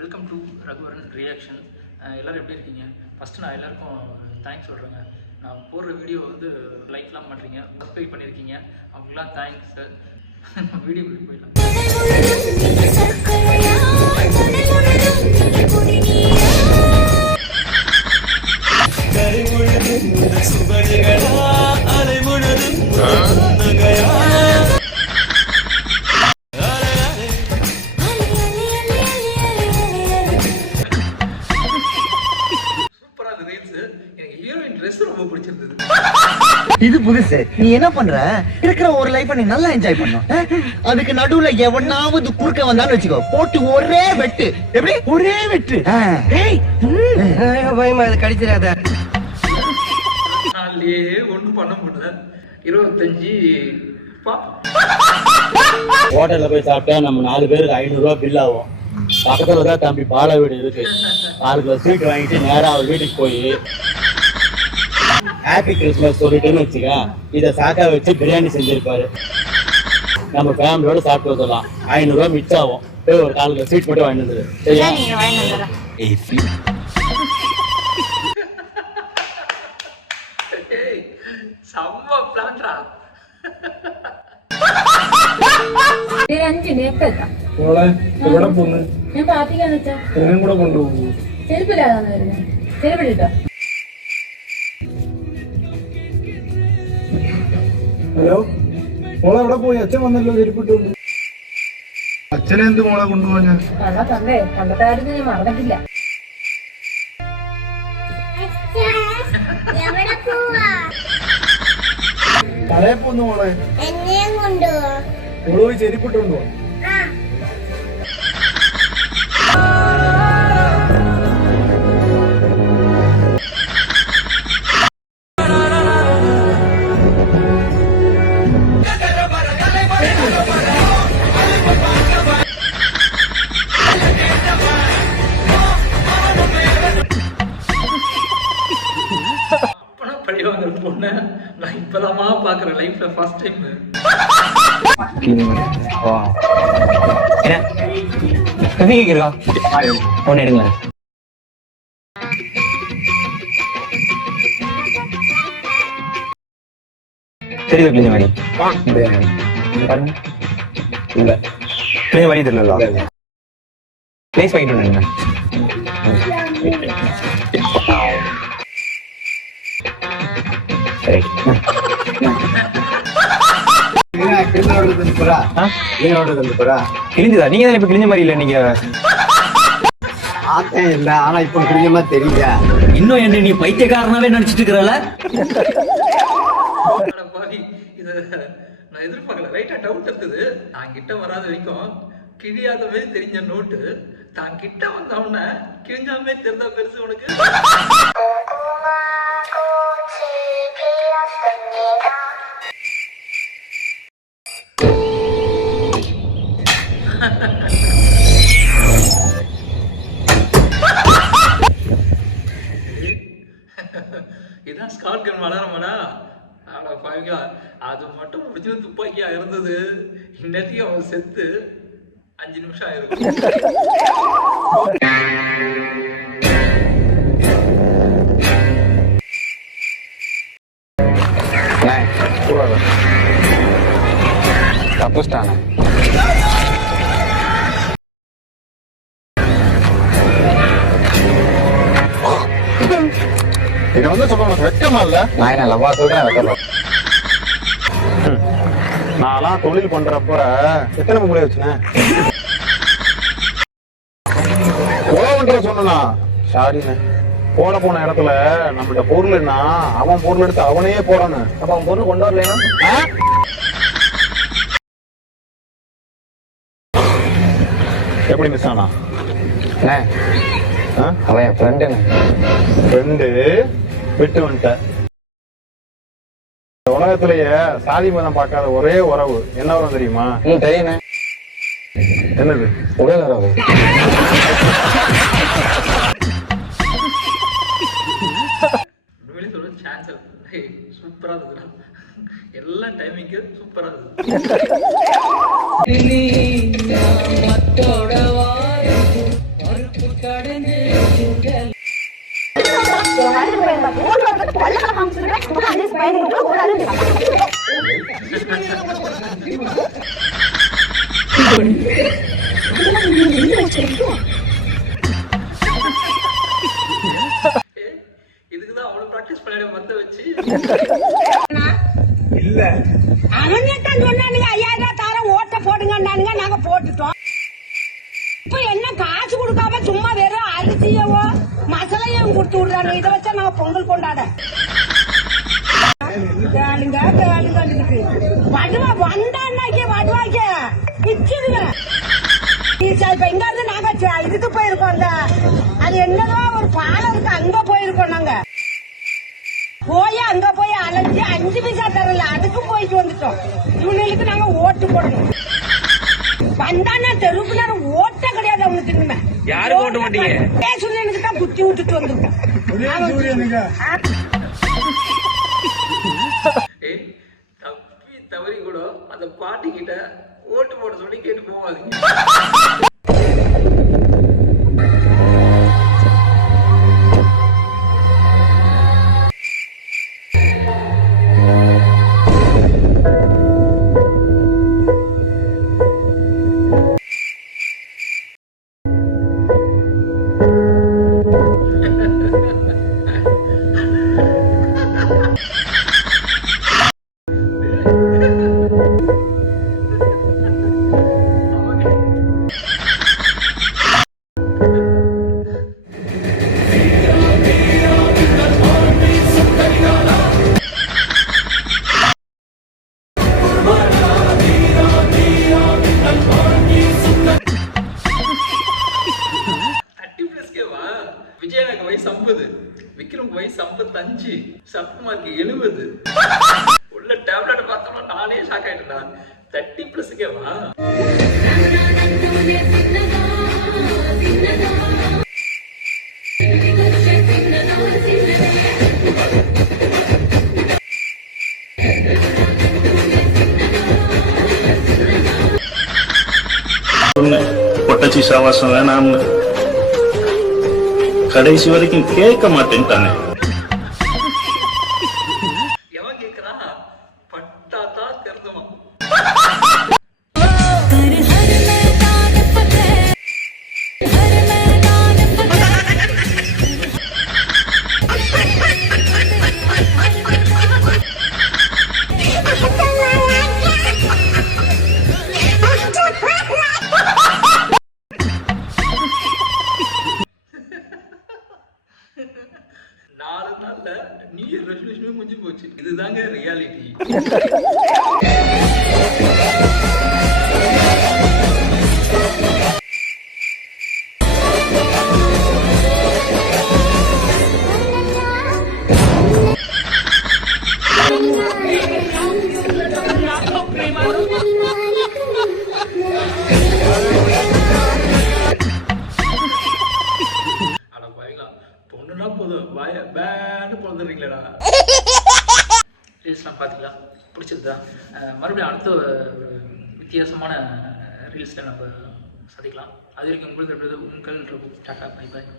Welcome to Raghuvaran reaction. எல்லோரும் எப்படி இருக்கீங்க? ஃபஸ்ட்டு நான் எல்லாருக்கும் தேங்க்ஸ் சொல்கிறேங்க. நான் போடுற வீடியோ வந்து லைக்லாம் பண்ணுறீங்க, சப்ஸ்கிரைப் பண்ணியிருக்கீங்க, அவங்களுக்குலாம் தேங்க்ஸ் சார். வீடியோ போயிடலாம். ரொம்ப பிடிச்சிருந்தது. இது புதுசு. நீ என்ன பண்ற? இருக்கிற ஒரு லைஃபை நீ நல்லா என்ஜாய் பண்ணும். அதுக்கு நடுவுல எவனாவது குறுக்க வந்தான்னு வச்சுக்கோ, போட்டு ஒரே வெட்டு. எப்படி? ஒரே வெட்டு. பயமா அது கடிச்சிடாத. நாளையே ஒண்ணும் பண்ண முடியல. 25 ஹோட்டல்ல போய் சாப்பிட்டா நம்ம 4 பேருக்கு 500 ரூபாய் பில் ஆகும். பக்கத்துல தான் தம்பி பாலை வீடு இருக்கு. 4 கிலோ ஸ்வீட் வாங்கிட்டு நேரா அவர் வீட்டுக்கு போய் ஹாப்பி கிறிஸ்மஸ் சொல்லிட்டுன்னு வச்சுக்க, இதை சாக்கா வச்சு பிரியாணி செஞ்சிருப்பாரு. நம்ம ஃபேமிலியோட சாப்பிட்டு வந்துடலாம். 500 ரூபாய் மிச்சம் ஆகும். போய் ஒரு 4 கிலோ ஸ்வீட் மட்டும் வாங்கிட்டு வந்துரு. சரியா? செம்ம பிளான்டா. ഹലോ, മോളെ എവിടെ പോയി? അച്ഛൻ വന്നല്ലോ, ചെരുപ്പിട്ട്. അച്ഛനെ എന്ത് മോളെ കൊണ്ടുപോവാ? മറന്നിട്ടില്ല. കടയിൽ പോന്നു മോളെ. മോള് പോയി ചെരുപ്പിട്ട് കൊണ്ടുപോവാ. பொண்ணு நான் இப்பதாமா பாக்குறேன் லைஃப்ல ஃபர்ஸ்ட் டைம். ஒன்னு எடுங்க. தெரியுது கிளீன் மாதிரி பாருங்க. இல்ல கிளீன் மாதிரி தெரியல. பிளேஸ் பண்ணிட்டு கிழிஞ்சதா? நீங்க தான் இப்ப கிழிஞ்ச மாதிரி இல்ல. நீங்க இல்ல, ஆனா இப்ப கிழிஞ்ச மாதிரி தெரியல. இன்னும் என்ன நீ பைத்தியக்காரனாவே நினைச்சிட்டு இருக்கிறல? இத நான் எதிர்பார்க்கல. ரைட்டா டவுட் இருக்குது. நான் கிட்ட வராத வரைக்கும் கிழியாத மாதிரி தெரிஞ்ச நோட்டு தான் கிட்ட வந்தவன கிழிஞ்சாமே தெரிஞ்சா பெருசு உனக்கு. இதான் ஸ்காட் கன் வளரமாடா. அது மட்டும் முடிச்சு துப்பாக்கியா இருந்தது. இன்னத்தையும் அவன் செத்து 5 நிமிஷம் ஆயிருக்கும். தப்புஸ்டான இது வந்து சொல்ல வெக்கமா இல்ல? நான் என்ன லவ்வா சொல்றேன், வெக்கமா. நான்லாம் தொழில் பண்றப்ப எத்தனை மூளை வச்சுனேன். கொலை பண்ற சொன்னா சாரிண்ணே. போன இடத்துல நம்மகிட்ட பொருள்னா அவன் பொருள் எடுத்து அவனையே போடணும். அப்ப அவன் பொருள் கொண்டு வரலைன்னா எப்படி மிஸ் ஆனா? அவன் என் ஃப்ரெண்டு விட்டு வந்துட்ட. உலகத்திலேயே சாதி மதம் பார்க்காத ஒரே உறவு என்ன உறவு தெரியுமா? தெரியுண்ணே. என்னது? உடல் உறவு. சூப்பரா இருக்குடா. எல்லா டைமிங்கு சூப்பரா இருக்கு. இதுக்குதான் அவ்வளவு ப்ராக்டிஸ் பண்ணிட மத்த வச்சு அவன்தான் சொன்னானுங்க 5000 தர ஓட்ட போடுங்கன்னானுங்க நாங்க போட்டுட்டோம். இப்ப என்ன காசு கொடுக்காம சும்மா வெறும் அரிசியவோ மசாலையும் கொடுத்து விடுறாங்க. இதை வச்சா நாங்க பொங்கல் கொண்டாட கேளுங்க வடுவா வந்தான்னாக்கே வடுவாக்கே நிச்சுதுங்க. இப்ப இங்க இருந்து நாங்க இதுக்கு போயிருக்கோம். அந்த அது என்னதான் ஒரு பாலம் இருக்கு அங்க போயிருக்கோம். நாங்க அங்க போய் அலைஞ்சு 5 பைசா தரல அதுக்கும் போயிட்டு வந்துட்டோம். இவங்களுக்கு நாங்க ஓட்டு போடணும். வந்தானா தெருவுக்கு நேரம் ஓட்ட கிடையாது அவனுக்கு. இனிமே யாரு ஓட்ட மாட்டீங்க பேசுறதுக்கு தான் குத்தி விட்டுட்டு வந்துட்டோம். தப்பி தவறி கூட அந்த பாட்டி கிட்ட ஓட்டு போட சொல்லி கேட்டு போவாதீங்க. விஜயனுக்கு வயசு 50, விக்ரம் வயசு 55, சப்குமாருக்கு 70. உள்ள டேப்லெட் பார்த்தோம்னா நானே ஷாக் ஆயிட்டேன். 30+கேவா? பொட்டச்சி சாவாசம் வேணாம்னு கடைசி வரைக்கும் கேட்க மாட்டேன்ட்டானே. எவன் கேக்குறா? பட்டாத்தா தெரிதுமா? நாலு நாள்ல நீ ரெசல்யூஷன் முடிஞ்சு போச்சு. இதுதாங்க ரியாலிட்டி. பொண்ணுனா போதும் வாய பேன்னு பிறந்துடுறீங்களா? ரீல்ஸ்லாம் பார்த்தீங்களா? பிடிச்சிருந்தா மறுபடியும் அடுத்த ஒரு வித்தியாசமான ரீல்ஸில் நம்ம சந்திக்கலாம். அது வரைக்கும் உங்களுக்கு உங்கள் டாட்டா பை பாய்.